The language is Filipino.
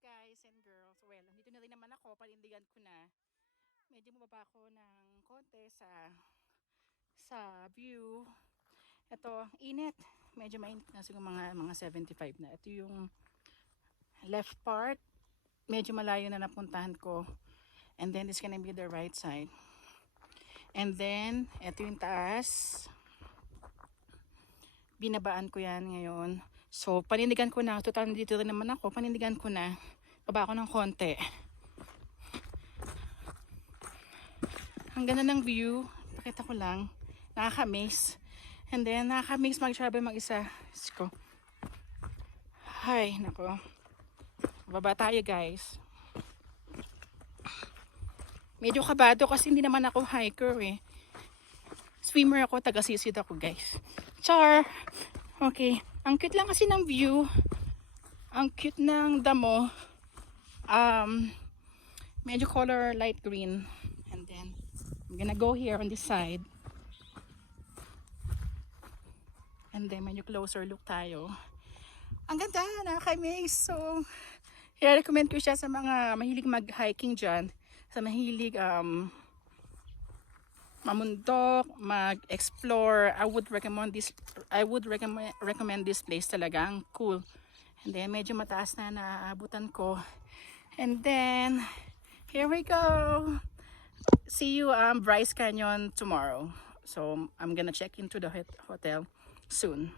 guys and girls. Well, dito na rin naman ako. Panindigan ko na. Medyo mababa ako ng konti sa view. Ito, init. Medyo mainit na siguro mga 75 na. Ito yung left part. Medyo malayo na napuntahan ko. And then this gonna be the right side. And then, ito yung taas. Binabaan ko yan ngayon. So, panindigan ko na. Total, dito rin naman ako. Panindigan ko na. Baba ako ng konti. Ang ganda ng view. Pakita ko lang. Nakaka-amaze. And then, nakaka-amaze mag-travel mag-isa. Ko. Hay, nako. Baba tayo, guys. Medyo kabado kasi hindi naman ako hiker eh. Swimmer ako, taga-sisid ako, guys. Char! Okay. Ang cute lang kasi ng view. Ang cute ng damo. Medyo color light green. And then, I'm gonna go here on this side. And then, medyo closer look tayo. Ang ganda, nakaka-amaze. So, i-recommend ko siya sa mga mahilig mag-hiking dyan. Sa mahilig mamundok, mag-explore. I would recommend this place talagang cool. And then, medyo mataas na naabutan ko. And then, here we go. See you Bryce Canyon tomorrow. So, I'm gonna check into the hotel soon.